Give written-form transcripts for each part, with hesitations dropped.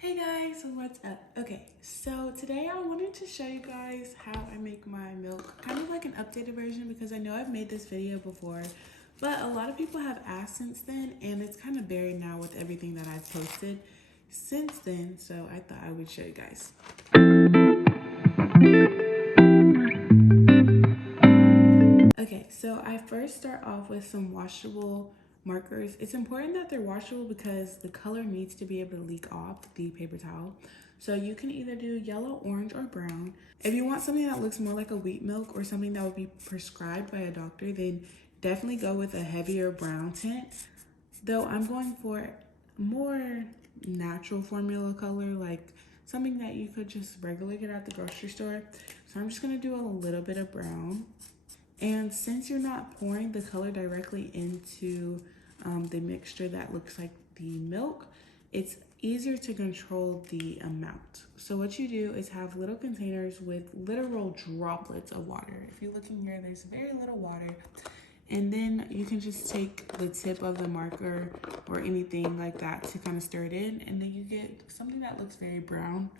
Hey guys, what's up? Okay, so today I wanted to show you guys how I make my milk, kind of like an updated version because I know I've made this video before, but a lot of people have asked since then and it's kind of buried now with everything that I've posted since then, so I thought I would show you guys. Okay, so I first start off with some washable markers. It's important that they're washable because the color needs to be able to leak off the paper towel. So you can either do yellow, orange, or brown. If you want something that looks more like a wheat milk or something that would be prescribed by a doctor, then definitely go with a heavier brown tint. Though I'm going for more natural formula color, like something that you could just regularly get at the grocery store. So I'm just gonna do a little bit of brown. And since you're not pouring the color directly into the mixture that looks like the milk, it's easier to control the amount. So what you do is have little containers with literal droplets of water. If you look in here, there's very little water. And then you can just take the tip of the marker or anything like that to kind of stir it in. And then you get something that looks very brown.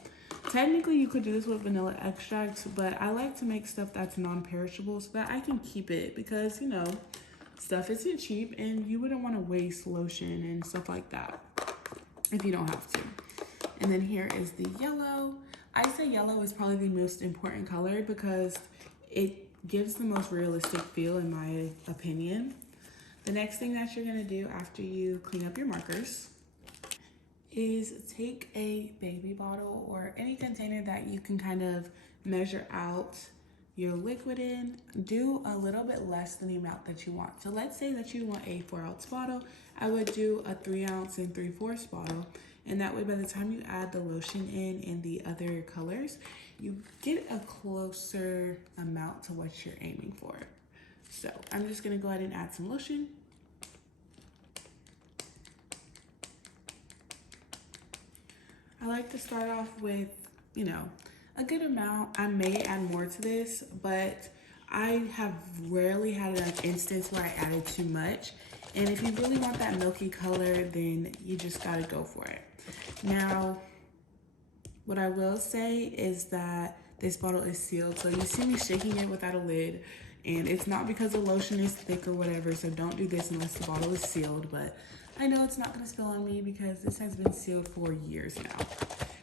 Technically, you could do this with vanilla extract, but I like to make stuff that's non-perishable so that I can keep it because, you know, stuff isn't cheap and you wouldn't want to waste lotion and stuff like that if you don't have to. And then here is the yellow. I say yellow is probably the most important color because it gives the most realistic feel in my opinion. The next thing that you're gonna do after you clean up your markers is take a baby bottle or any container that you can kind of measure out your liquid in. Do a little bit less than the amount that you want. So let's say that you want a 4-ounce bottle. I would do a 3-ounce and 3/4 bottle. And that way, by the time you add the lotion in and the other colors, you get a closer amount to what you're aiming for. So I'm just gonna go ahead and add some lotion. I like to start off with, you know, a good amount. I may add more to this, but I have rarely had an instance where I added too much. And if you really want that milky color, then you just gotta go for it. Now, what I will say is that this bottle is sealed. So you see me shaking it without a lid. And it's not because the lotion is thick or whatever. So don't do this unless the bottle is sealed. But I know it's not gonna spill on me because this has been sealed for years now.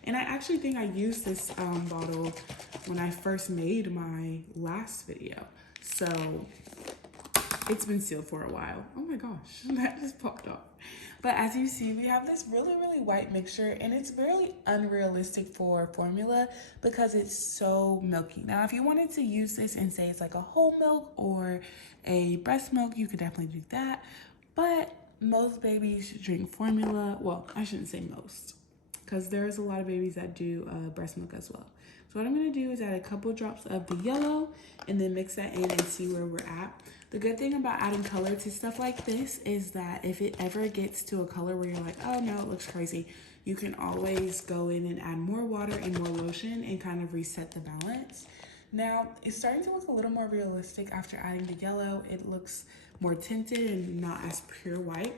And I actually think I used this bottle when I first made my last video. So it's been sealed for a while. Oh my gosh, that just popped off. But as you see, we have this really, really white mixture and it's really unrealistic for formula because it's so milky. Now, if you wanted to use this and say it's like a whole milk or a breast milk, you could definitely do that. But most babies drink formula. Well, I shouldn't say most because there's a lot of babies that do breast milk as well. So what I'm gonna do is add a couple drops of the yellow and then mix that in and see where we're at. The good thing about adding color to stuff like this is that if it ever gets to a color where you're like, oh no, it looks crazy, you can always go in and add more water and more lotion and kind of reset the balance. Now, it's starting to look a little more realistic after adding the yellow. It looks more tinted and not as pure white.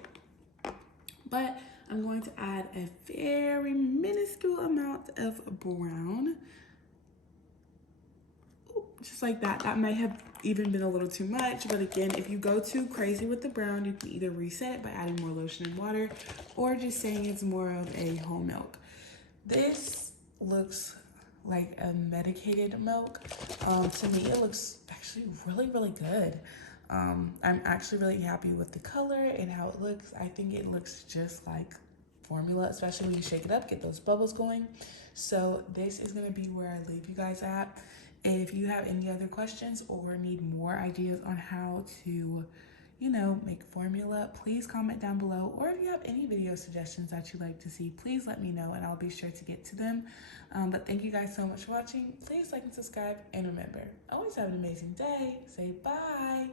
But I'm going to add a very minuscule amount of brown. Just like that. That might have even been a little too much, but again, if you go too crazy with the brown, you can either reset it by adding more lotion and water or just saying it's more of a whole milk. This looks like a medicated milk. To me, it looks actually really, really good. I'm actually really happy with the color and how it looks. I think it looks just like formula, especially when you shake it up, get those bubbles going. So this is gonna be where I leave you guys at. If you have any other questions or need more ideas on how to, you know, make formula, please comment down below. Or if you have any video suggestions that you'd like to see, please let me know and I'll be sure to get to them. But thank you guys so much for watching. Please like and subscribe. And remember, always have an amazing day. Say bye.